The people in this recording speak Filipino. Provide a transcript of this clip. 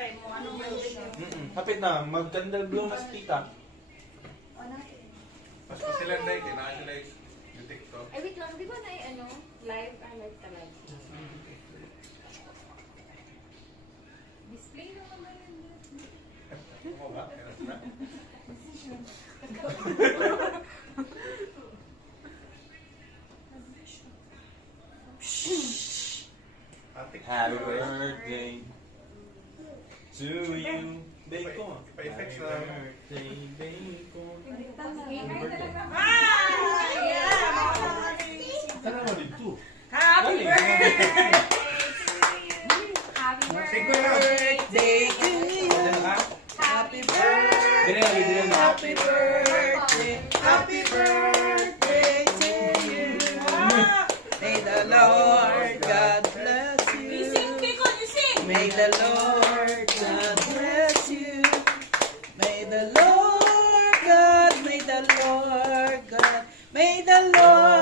kay mo. Anong birthday? Hapit na, mag-candle blow na si tita. O natin. Mas pa sila dahil, kailangan sila yung TikTok. Ay, wait lang. Di ba na ano? Live? Live ka live. Display naman na yun. Oo ba? Happy birthday to you. Bacon. Ipa-effects Happy lang. birthday, bacon. Sana mo dito. Happy birthday! Happy Singko lang. Birthday to you! Happy birthday! Happy birthday! Happy birthday to you! May the Lord God bless you! May the Lord God bless you! May the Lord God, may the Lord God, may the Lord